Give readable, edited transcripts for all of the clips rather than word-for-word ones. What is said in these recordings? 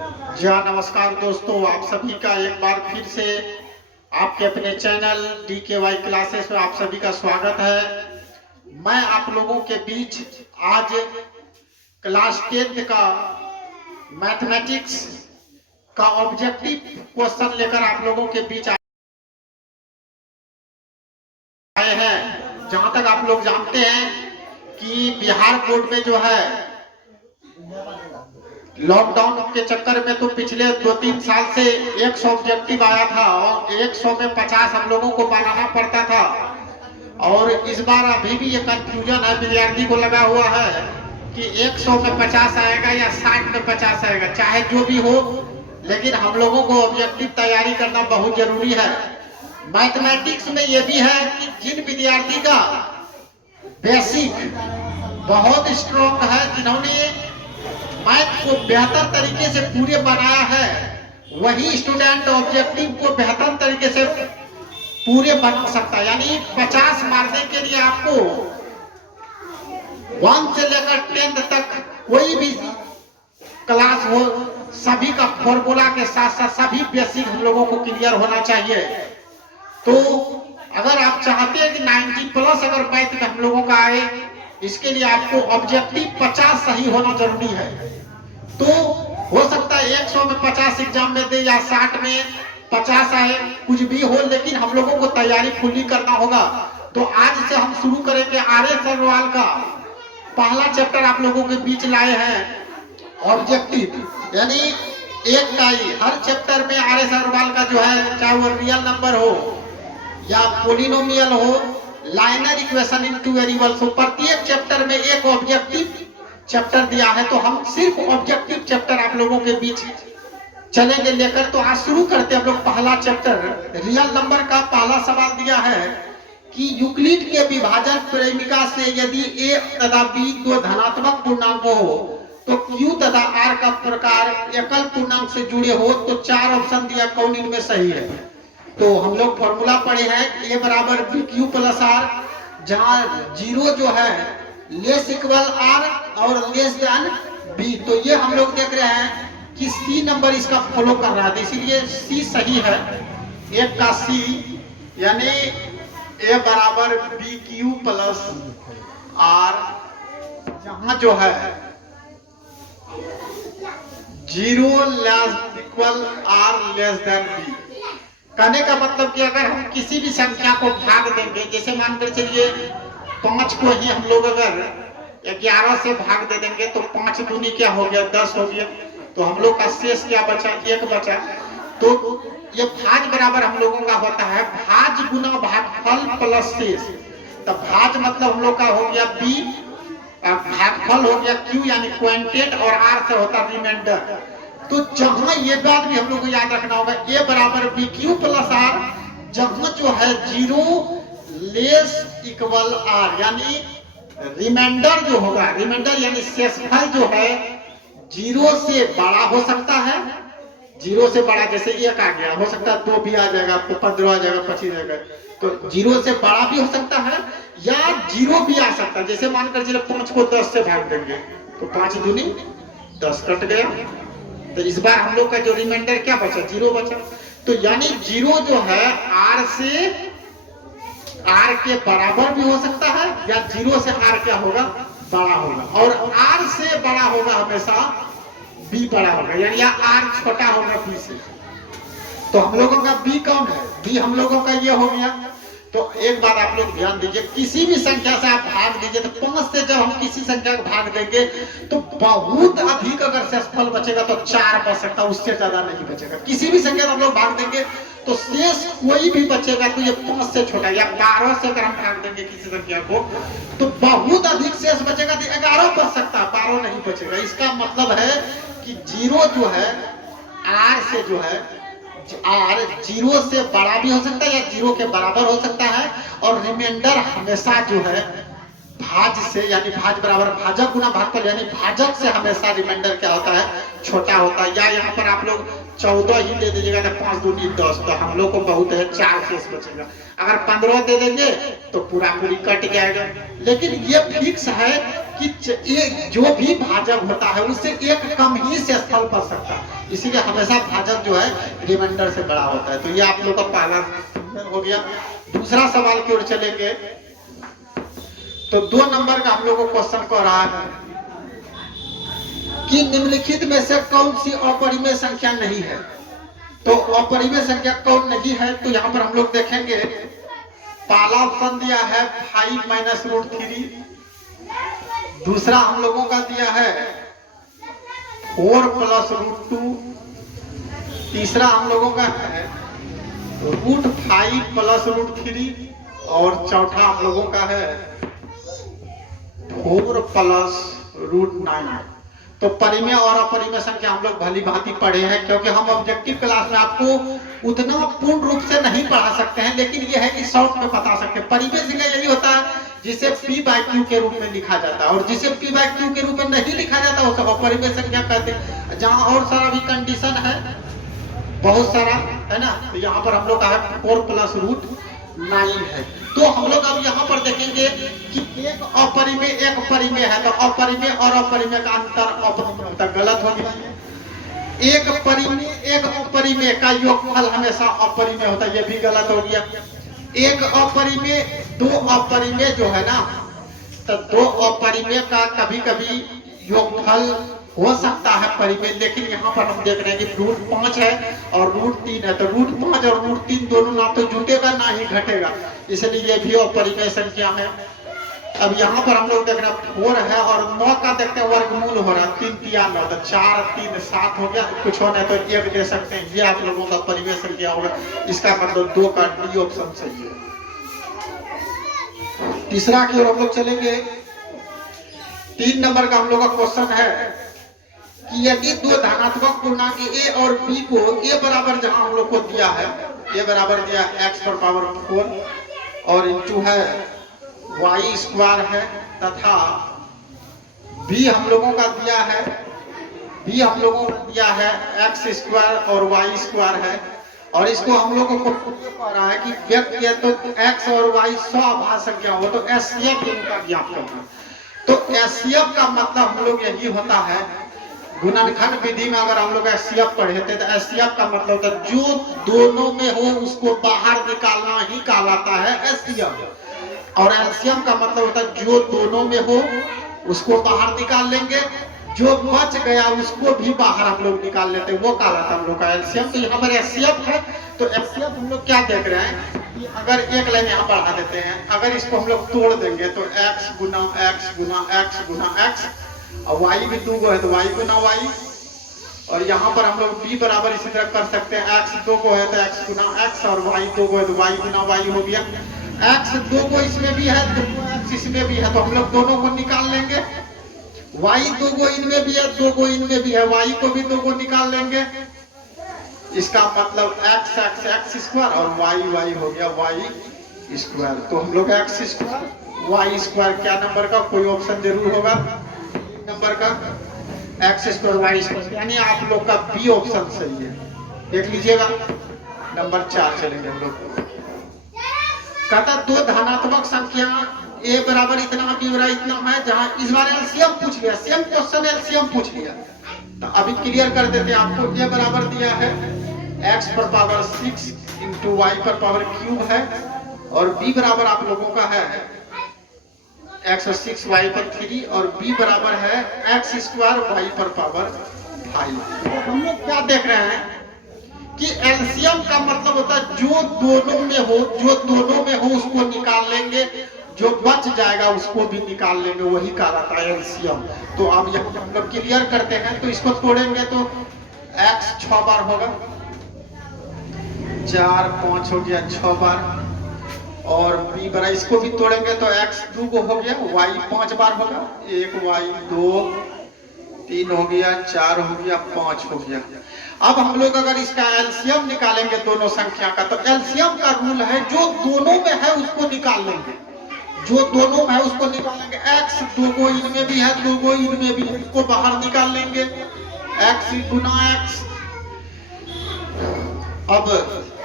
जी हाँ, नमस्कार दोस्तों, आप सभी का एक बार फिर से आपके अपने चैनल DKY क्लासेस में आप सभी का स्वागत है। मैं आप लोगों के बीच आज क्लास 10th का मैथमेटिक्स का ऑब्जेक्टिव क्वेश्चन लेकर आप लोगों के बीच आए हैं। जहां तक आप लोग जानते हैं कि बिहार बोर्ड में जो है लॉकडाउन के चक्कर में तो पिछले 2-3 साल से 100 ऑब्जेक्टिव आया था और 100 में 50 हम लोगों को बनाना पड़ता था। और इस बार अभी भी ये कंफ्यूजन है, विद्यार्थी को लगा हुआ है कि 100 में 50 आएगा या 60 में 50 आएगा। चाहे जो भी हो, लेकिन हम लोगों को ऑब्जेक्टिव तैयारी करना बहुत जरूरी है। मैथमेटिक्स में ये भी है कि जिन विद्यार्थी का बेसिक बहुत स्ट्रॉन्ग है, जिन्होंने मैथ को बेहतर तरीके से पूरे बनाया है, वही स्टूडेंट ऑब्जेक्टिव को बेहतर तरीके से पूरे बना सकता है। यानी 50 मारने के लिए आपको 1 से लेकर 10th तक कोई भी क्लास हो, सभी का फॉर्मूला के साथ साथ सभी बेसिक हम लोगों को क्लियर होना चाहिए। तो अगर आप चाहते हैं कि 90+ अगर मैथ में हम लोगों का आए, इसके लिए आपको ऑब्जेक्टिव 50 सही होना जरूरी है। तो हो सकता है 100 में 50 एग्जाम में दे या 60 में 50 आए, कुछ भी हो, लेकिन हम लोगों को तैयारी फुल्ली करना होगा। तो आज से हम शुरू करेंगे आर्य सरोवाल का पहला चैप्टर आप लोगों के बीच लाए हैं ऑब्जेक्टिव। यानी एक का ही हर चैप्टर में आर्य सरोवाल का जो है, चाहे वो रियल नंबर हो या पोलिनोमियल हो, liner equation in two variables हो, प्रत्येक चैप्टर में एक ऑब्जेक्टिव चैप्टर दिया है। तो हम सिर्फ ऑब्जेक्टिव चैप्टर आप लोगों के बीच चलेंगे लेकर। तो आज शुरू करते हैं हम लोग पहला चैप्टर। रियल नंबर का पहला सवाल दिया है कि यूक्लिड के विभाजक प्रेमिका से यदि a तथा b दो धनात्मक पूर्णांक हो तो q तथा r का प्रकार एकल पूर्णांक से जुड़े हो, तो 4 ऑप्शन दिया, कौन इनमें सही है। तो हम लोग फॉर्मूला पढ़े हैं a बराबर bq प्लस r, जहां 0 जो है लेस इक्वल r और लेस देन b। तो ये हम लोग देख रहे हैं कि C नंबर इसका फॉलो कर रहा है, इसीलिए C सही है। एक का C यानी a बराबर bq प्लस r, जहां जो है 0 less equal r less than b। कहने का मतलब कि अगर हम किसी भी संख्या को भाग देंगे, जैसे मानकर चलिए 5 को ही हम लोग अगर 11 से भाग दे देंगे तो 5 दूनी क्या हो गया, 10 हो गया। तो हम लोग का शेष क्या बचा, 1 बचा। तो ये भाज बराबर हम लोगों का होता है भाज गुना भागफल प्लस शेष। तो भाज मतलब हम लोग का हो गया b, भागफल हो गया q यानी क्वांटेट, और r से होता रिमाइंडर। तो जहां ये बात भी हम लोग को याद रखना होगा, a बराबर bq प्लस r, जहां जो है 0 लेस इक्वल r, यानी रिमाइंडर जो होगा, रिमाइंडर यानी शेषफल जो है 0 से बड़ा हो सकता है। 0 से बड़ा जैसे 1 आ गया, हो सकता है 2 भी आ जाएगा, आपको 15 आ जाएगा, 25 आ जाएगा। तो 0 से बड़ा भी हो सकता है या 0 भी आ सकता है। जैसे मानकर चलिए 5 को 10 से भाग देंगे तो 5 दूनी 10 कट गया। तो इस बार हम लोग का जो रिमाइंडर क्या बचा, 0 बचा। तो यानी 0 जो है r से r के बराबर भी हो सकता है या 0 से r क्या होगा, बड़ा होगा। और r से बड़ा होगा हमेशा b बड़ा होगा, यानी या r छोटा होगा b से। तो हम लोगों का b कौन है, b हम लोगों का ये हो गया। तो एक बात आप लोग ध्यान दीजिए, किसी भी संख्या से आप भाग दीजिए, तो 5 से जब हम किसी संख्या को भाग देंगे तो बहुत अधिक अगर शेषफल बचेगा तो 4 बच सकता है, उससे ज्यादा नहीं बचेगा। किसी भी संख्या से हम लोग भाग देंगे तो शेष कोई भी बचेगा तो ये 5 से छोटा, या 12 से अगर हम भाग देंगे किसी संख्या को तो बहुत अधिक शेष बचेगा, तो 11 बच सकता है, 12 नहीं बचेगा। इसका मतलब है कि 0 जो है r से जो है r 0 से बड़ा भी हो सकता है या 0 के बराबर हो सकता है। और रिमाइंडर हमेशा जो है भाज से, यानी भाज बराबर भाजक गुना भागफल, यानी भाजक से हमेशा रिमाइंडर क्या होता है, छोटा होता है। या यहाँ पर आप लोग 14 ही दे दीजिएगा तो 5 दूनी 10, तो हम लोग को बहुत है 4 शेष बचेगा। अगर 15 दे देंगे तो पूरा पूरी कट जाएगा। लेकिन ये फिक्स है कि ये जो भी भाजक होता है उससे एक कम ही से स्थल बच सकता है, इसीलिए हमेशा भाजक जो है रिमाइंडर से बड़ा होता है। तो ये आप लोग का पहला हो गया। दूसरा सवाल की ओर चलेंगे तो 2 नंबर का हम लोग को क्वेश्चन को रहा है कि निम्नलिखित में से कौन सी अपरिमेय संख्या नहीं है। तो अपरिमेय संख्या कौन नहीं है, तो यहाँ पर हम लोग देखेंगे पहला ऑप्शन दिया है 5 माइनस रूट 3, दूसरा हम लोगों का दिया है 4 प्लस रूट 2, तीसरा हम लोगों का है रूट 5 प्लस रूट 3 और चौथा हम लोगों का है 4 प्लस रूट 9। तो परिमेय और अपरिमेय संख्या हम लोग भली भांति पढ़े हैं, क्योंकि हम ऑब्जेक्टिव क्लास में आपको उतना पूर्ण रूप से नहीं पढ़ा सकते हैं, लेकिन यह है कि शॉर्ट में बता सकते हैं। परिमेय संख्या यही होता है जिसे P बाई Q के रूप में लिखा जाता है, और जिसे P बाई Q के रूप में नहीं लिखा जाता उसे अपरिमेय संख्या कहते हैं। जहां और सारा भी कंडीशन है, बहुत सारा है ना, तो यहाँ पर हम लोग का है 4 प्लस रूट 9 है। तो हम लोग अब यहाँ पर देखेंगे कि एक अपरिमेय एक परिमेय है, तो अपरिमेय और अपरिमेय का अंतर अपरिमेय होता है, गलत हो गया। एक परिमेय एक अपरिमेय का योगफल हमेशा अपरिमेय होता है, ये भी गलत हो गया। एक अपरिमेय 2 अपरिमेय जो है ना, तो 2 अपरिमेय का कभी कभी योगफल हो सकता है परिमेय, लेकिन यहाँ पर हम देख रहे हैं कि रूट 5 है और रूट 3 है, तो रूट 5 और रूट 3 दोनों ना तो जुटेगा ना ही घटेगा, इसलिए ये भी अपरिमेय संख्या है। अब यहाँ पर हम लोग देख रहे हैं 4 है और 9 का देखते हैं वर्गमूल हो रहा है 3 3 9, तो 4 3 7 हो गया, कुछ होने तो 1 दे सकते हैं, ये आप लोगों का परिमेय संख्या होगा। इसका मतलब 2 का डी ऑप्शन सही है। तीसरा की ओर हम लोग चलेंगे। 3 नंबर का हम लोग का क्वेश्चन है कि यदि 2 धनात्मक पूर्णांक a और b को a बराबर जहां हम लोग को दिया है, a बराबर दिया x पर पावर 4 और इंटू है y स्क्वायर है, तथा b हम लोगों का दिया है x स्क्वायर और y स्क्वायर है, और इसको हम लोगों को कह रहा है कि व्यक्त किया तो x और y स्वाभाज्य संख्या हो, तो एचसीएफ का ज्ञात करना। तो एचसीएफ का मतलब हम लोग यही होता है, गुणनखंड विधि में अगर हम लोग एचसीएफ पढ़े थे तो एचसीएफ का मतलब होता है जो दोनों में हो उसको बाहर निकालना ही कहलाता है एचसीएफ, और एलसीएम का मतलब होता है जो दोनों में हो उसको बाहर निकाल लेंगे, जो बच गया उसको भी बाहर हम लोग निकाल लेते हैं, वो कहलाता है हम लोग का एलसीएम। तो यहाँ पर एचसीएफ है, तो एचसीएफ हम लोग क्या देख रहे हैं कि अगर एक लाइन यहाँ बढ़ा देते हैं, अगर इसको हम लोग तोड़ देंगे तो x गुना x गुना x गुना x, और y भी 2 को है तो y गुना y, और यहाँ पर हम लोग b बराबर इसी तरह कर सकते हैं, x 2 को है तो x गुना x और y 2 को है तो y गुना y हो गया। x 2 को इसमें भी है, 2 को x इसमें भी है, तो हम लोग दोनों को निकाल लेंगे। y 2 को इनमें भी है, 2 को इनमें भी है, y को भी 2 को निकाल लेंगे। इसका मतलब x x x स्क्वायर और y y हो गया y स्क्वायर। तो हम लोग x स्क्वायर y स्क्वायर क्या नंबर का कोई ऑप्शन जरूर होगा नंबर का x स्क्वायर y स्क्वायर, यानी आप लोग का बी ऑप्शन सही है, देख लीजिएगा। नंबर 4 चलेंगे हम लोग। कहता 2 धनात्मक संख्या a बराबर इतना b बराबर इतना है, जहां इस बार एलसीएम पूछ लिया, सेम क्वेश्चन एलसीएम पूछ लिया, तो अभी क्लियर कर देते हैं आपको। a बराबर दिया है x पर पावर 6 इंटू y पर पावर क्यूब है, और b बराबर आप लोगों का है x और 6 y पर 3, और b बराबर है x स्क्वायर y पर पावर 5। तो हम लोग क्या देख रहे हैं कि एलसीएम का मतलब होता है जो दोनों में हो उसको निकाल लेंगे, जो बच जाएगा उसको भी निकाल लेंगे, वही कहलाता है एलसीएम। तो अब यहाँ हम लोग क्लियर करते हैं, तो इसको तोड़ेंगे तो x 6 बार होगा, 4 5 हो गया 6 बार, और b बराबर इसको भी तोड़ेंगे तो x 2 को हो गया, y 5 बार होगा, 1 y 2 3 हो गया, 4 हो गया, 5 हो गया। अब हम लोग अगर इसका एलसीएम निकालेंगे दोनों संख्या का, तो एलसीएम का रूल है जो दोनों में है उसको निकाल लेंगे, जो दोनों में है उसको निकालेंगे। x 2 को इनमें भी है, 2 को इनमें भी है, इसको बाहर निकाल लेंगे, x गुना x। अब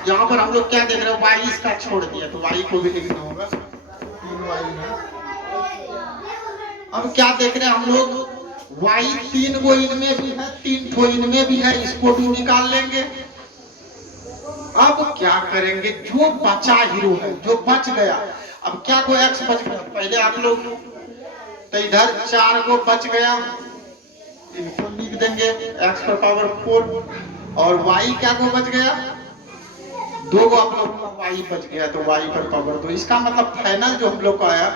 यहाँ पर हम लोग क्या देख रहे हैं, y इसका छोड़ दिया, तो y को भी लिखना होगा 3y है। अब क्या देख रहे हैं हम लोग, y 3 गो इनमें भी है, 3 ठो इनमें भी है, इसको भी निकाल लेंगे। अब क्या करेंगे, जो बचा हीरो है, जो बच गया, अब क्या को x बच गया पहले आप लोग, तो इधर 4 गो बच गया, इनको लिख देंगे x पर पावर 4, और y क्या को बच गया, 2 गो आप लोग का y बच गया, तो y पर पावर 2। इसका मतलब फाइनल जो हम लोग का आया,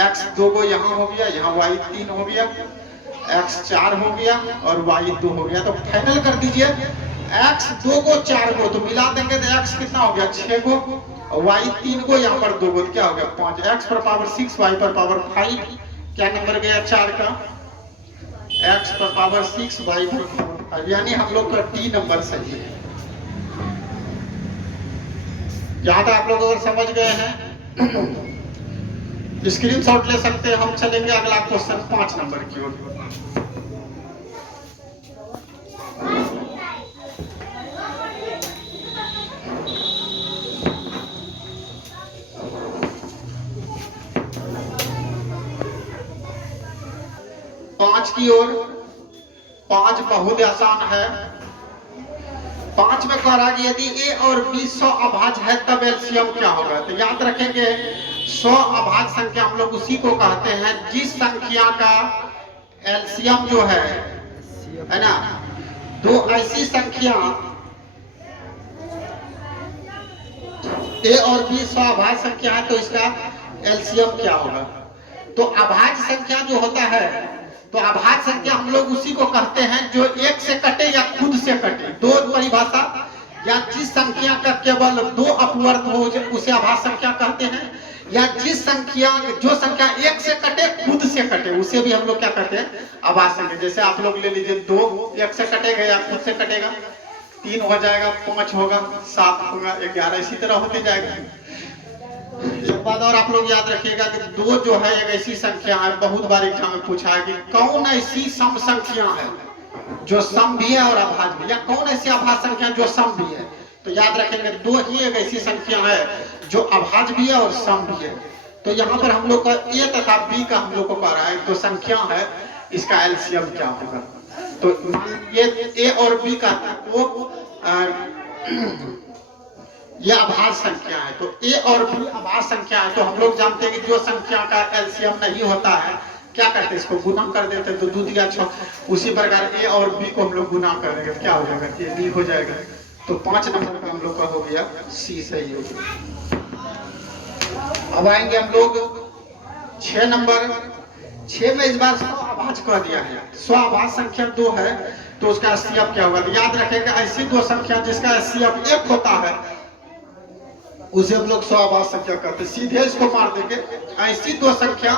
x 2 गो यहाँ हो गया, यहाँ y 3 हो गया, x 4 हो गया और y 2 हो गया। तो फाइनल कर दीजिए, x 2 गो 4 गो, तो मिला देंगे तो x कितना हो गया 6 गो, और y 3 गो, यहाँ पर 2 गो, तो क्या हो गया 5, x पर पावर 6, y पर पावर 5, क्या नंबर गया 4 का, x पर पावर 6, y पर पावर 5, यानी हम लोग का डी नंबर सही है। यहाँ तक आप लोग अगर समझ गए हैं स्क्रीनशॉट ले सकते हैं। हम चलेंगे अगला क्वेश्चन 5 नंबर की ओर। पांच की ओर, 5 बहुत आसान है। 5 में कह रहा कि यदि a और b 100 अभाज्य है तब एलसीएम क्या होगा। तो याद रखेंगे 100 अभाज्य संख्या हम लोग उसी को कहते हैं जिस संख्या का एलसीएम जो है ना, दो ऐसी संख्या a और b 100 अभाज्य संख्या है तो इसका एलसीएम क्या होगा। तो अभाज्य संख्या जो होता है, तो अभाज्य संख्या हम लोग उसी को कहते हैं जो एक से कटे या खुद से कटे। दो परिभाषा, या जिस संख्या का केवल 2 अपवर्त हो उसे अभाज्य संख्या कहते हैं, या जिस संख्या जो संख्या एक से कटे खुद से कटे उसे भी हम लोग क्या कहते हैं अभाज्य संख्या। जैसे आप लोग ले लीजिए 2 एक से कटेगा या खुद से कटेगा, 3 हो जाएगा, 5 होगा, 7 होगा, 11, इसी तरह होते जाएगा। एक बात और आप लोग याद रखिएगा कि 2 जो है एक ऐसी संख्या है, बहुत बार एग्जाम में पूछा है कि कौन ऐसी सम संख्या है जो सम भी है और अभाज्य भी, या कौन ऐसी अभाज्य संख्या जो सम भी है। तो याद रखेंगे 2 ही एक ऐसी संख्या है जो अभाज्य भी है और सम भी है। तो यहाँ पर हम लोग का a तथा b का हम लोग को कह रहा है तो संख्या है, इसका एलसीएम क्या होगा। तो ये a और b का वो यह अभाज्य संख्या है, तो a और b अभाज्य संख्या है। तो हम लोग जानते हैं कि जो संख्या का एलसीएम नहीं होता है क्या करते हैं, इसको गुना कर देते हैं, तो 2 दिया 6। उसी प्रकार a और b को हम लोग गुना कर देंगे, क्या हो जाएगा, a b हो जाएगा। तो 5 नंबर का हम लोग का हो गया सी सही हो गया। अब आएंगे हम लोग 6 नंबर। 6 में इस बार 100 अभाज्य कह दिया है, 100 अभाज्य संख्या 2 है तो उसका एचसीएफ क्या होगा। तो याद रखेंगे ऐसी 2 संख्या जिसका एचसीएफ 1 होता है उसे हम लोग 100 अभाज्य संख्या कहते हैं। सीधे इसको मार देंगे, ऐसी 2 संख्या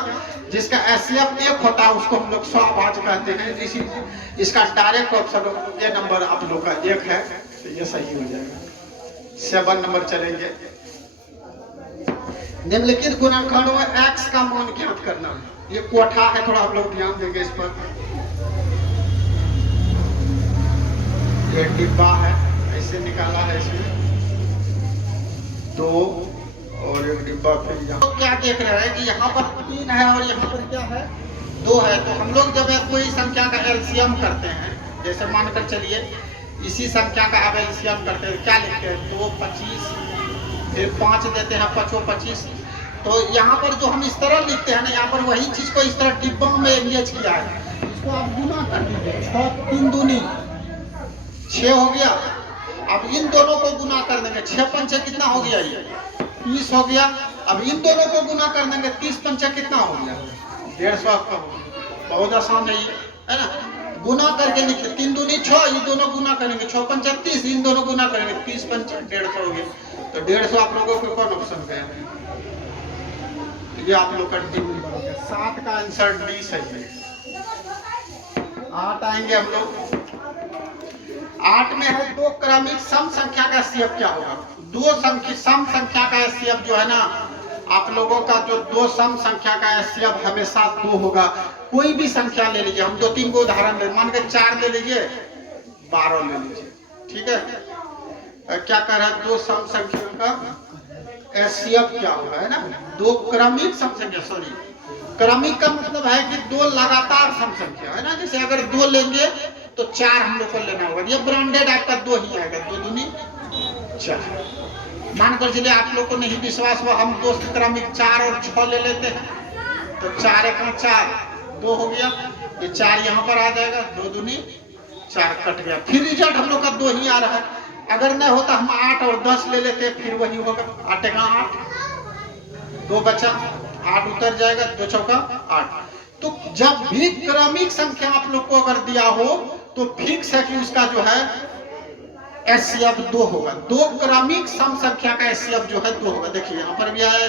जिसका एचसीएफ 1 होता है उसको हम लोग 100 अभाज्य कहते हैं। इसी इसका डायरेक्ट ऑप्शन ये नंबर आप लोग का 1 है, तो ये सही हो जाएगा। 7 नंबर चलेंगे। निम्नलिखित गुणनखंड में x का मान ज्ञात करना है। ये कोठा है, थोड़ा आप लोग ध्यान देंगे इस पर। ये डिब्बा है, ऐसे निकाला है इसमें 2 और एक डिब्बा फिर यहाँ। तो क्या देख रहे हैं कि यहाँ पर 3 है और यहाँ पर क्या है 2 है। तो हम लोग जब कोई संख्या का एलसीएम करते हैं, जैसे मानकर चलिए इसी संख्या का अब एलसीएम करते हैं, क्या लिखते हैं 2 25, फिर 5 देते हैं 5 25। तो यहाँ पर जो हम इस तरह लिखते हैं ना, यहाँ पर वही चीज को इस तरह डिब्बा में एंगेज किया है, इसको आप गुना कर दीजिए। 6 3 दूनी 6 हो गया। अब इन दोनों को गुना कर देंगे, 6 पंचे कितना हो गया, ये 30 हो गया। अब इन दोनों को गुना कर देंगे, 30 पंचे कितना हो गया 150 आपका हो गया। बहुत आसान है ये, है ना। गुना करके लिखते 3 दूनी 6, ये दोनों गुना करेंगे, 6 पंचे 30, इन दोनों गुना करेंगे, 30 पंचे 150 हो गया। तो 150 आप लोगों को कौन ऑप्शन पे है, ये आप लोग का डी नंबर हो गया। 7 का आंसर डी सही है। 8 आएंगे हम लोग। 8 में है 2 क्रमिक सम संख्या का एचसीएफ क्या होगा। 2 सम संख्या का एचसीएफ जो है ना, आप लोगों का जो 2 सम संख्या का एचसीएफ हमेशा 2 होगा। कोई भी संख्या ले लीजिए, हम 2-3 को उदाहरण ले, मान के 4 ले लीजिए, 12 ले लीजिए, ठीक है। क्या कह रहा है 2 सम संख्या का एचसीएफ क्या होगा, है ना। 2 क्रमिक सम संख्या, सॉरी क्रमिक का मतलब है कि दो लगातार सम संख्या है ना, जैसे अगर दो लेंगे तो चार हम लोग को लेना होगा, ये ब्रांडेड आपका दो ही आएगा, दो दूनी चार। मानकर चलिए आप लोग को नहीं विश्वास हुआ, हम दो से क्रमिक 4 और 6 ले लेते हैं, तो 4 एक 4 2 हो गया, ये 4 यहाँ पर आ जाएगा, दो दूनी 4 कट गया, फिर रिजल्ट हम लोग का 2 ही आ रहा है। अगर नहीं होता हम 8 और 10 ले लेते, फिर वही होगा 8 का 8, 2 बचा, 8 उतर जाएगा, 2 चौका 8। तो जब भी क्रमिक संख्या आप लोग को अगर दिया हो तो फिक्स है कि उसका जो है एचसीएफ 2 होगा। दो क्रमिक सम संख्या का एचसीएफ जो है 2 होगा। देखिए यहाँ पर भी आया,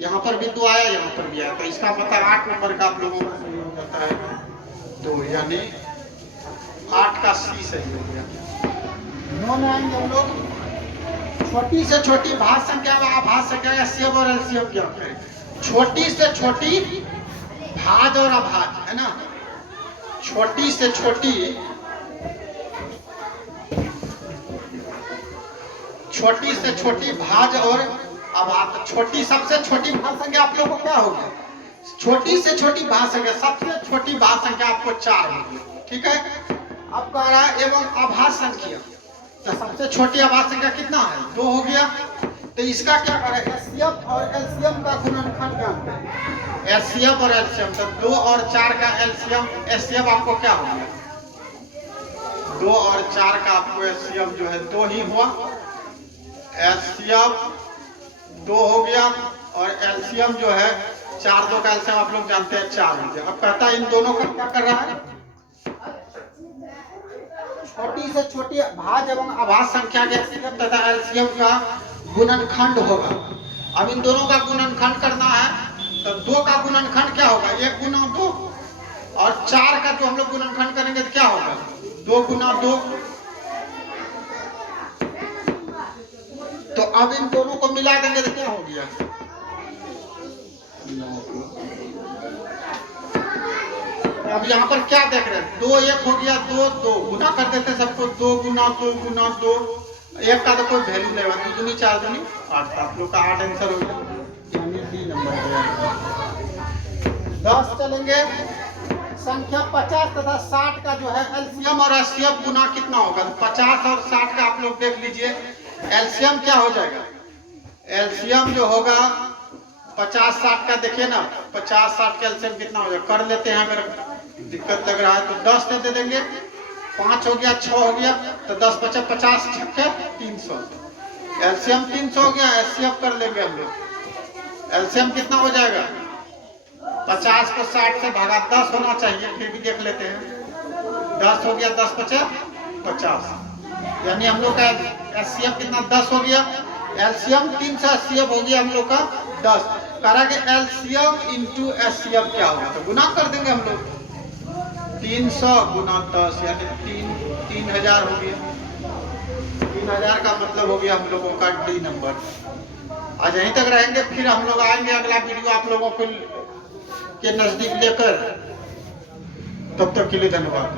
यहाँ पर भी 2 आया, यहाँ पर भी आया, तो इसका मतलब 8 नंबर का आप लोगों का सही हो जाता है 2, यानी 8 का सी सही हो गया। 9 में आएंगे हम लोग छोटी से छोटी भाज्य संख्या व अभाज्य संख्या का एचसीएफ और एलसीएफ क्या करें। छोटी से छोटी भाज्य और अभाज्य है ना, छोटी से छोटी, छोटी से छोटी भाज्य और अभाज्य। छोटी सबसे छोटी भाज्य संख्या आप लोगों को क्या होगी, छोटी से छोटी भाज्य संख्या, सबसे छोटी भाज्य संख्या आपको 4 होगी, ठीक है। अब कह रहा है एवं अभाज्य संख्या, तो सबसे छोटी अभाज्य संख्या कितना है 2 हो गया, तो इसका क्या करें एचसीएफ और एलसीएम का गुणनखंड क्या है, एचसीएफ और एलसीएम, तो 2 और 4 का एलसीएम एचसीएफ आपको क्या हो गया 2 और 4 का आपको एचसीएफ जो है 2 ही हुआ, एचसीएफ 2 हो गया और एलसीएम जो है 4, 2 का एलसीएम आप लोग जानते हैं 4 हो गया। अब कहता है इन दोनों का क्या कर रहा है, छोटी से छोटी भाज्य एवं अभाज्य संख्या के एचसीएफ तथा एलसीएम का गुणनखंड होगा। अब इन दोनों का गुणनखंड करना है, तो 2 का गुणनखंड क्या होगा 1 गुना 2, और 4 का जो हम लोग गुणनखंड करेंगे तो क्या होगा 2 गुना 2। तो अब इन दोनों को मिला देंगे तो क्या हो गया, अब यहाँ पर क्या देख रहे हैं 2 1 हो गया, 2 2 गुना कर देते सबको, 2 गुना 2 गुना 2, 1 का तो कोई वैल्यू नहीं होगा, 2 दूनी 4 दूनी 8, आप लोग का 8 आंसर हो गया, यानी डी नंबर गया। 10 चलेंगे, संख्या 50 तथा 60 का जो है एलसीएम और एचसीएफ गुना कितना होगा, तो 50 और 60 का आप लोग देख लीजिए, एलसीएम क्या हो जाएगा, एलसीएम जो होगा 50 60 का, देखिए ना 50 60 का एलसीएम कितना हो जाएगा, कर लेते हैं अगर दिक्कत लग रहा है तो 10 दे दे देंगे, 5 हो गया 6 हो गया, तो 10 बचा 50 6 300, एलसीएम 300 हो गया, एचसीएफ कर लेंगे हम लोग, एलसीएम कितना हो जाएगा 50 को 60 से भागा 10 होना चाहिए, फिर भी देख लेते हैं 10 हो गया, 10 बचा 50, यानी हम लोग का एचसीएफ कितना 10 हो गया, एलसीएम 300, एचसीएफ हो गया हम लोग का 10। करा के एलसीएम इंटू एचसीएफ क्या होगा, तो गुना कर देंगे हम लोग, 300 गुना 10 यानी 3000 हो गया, 3000 का मतलब हो गया हम लोगों का डी नंबर। आज यहीं तक रहेंगे, फिर हम लोग आएंगे अगला वीडियो आप लोगों को के नजदीक लेकर, तब तक के लिए धन्यवाद।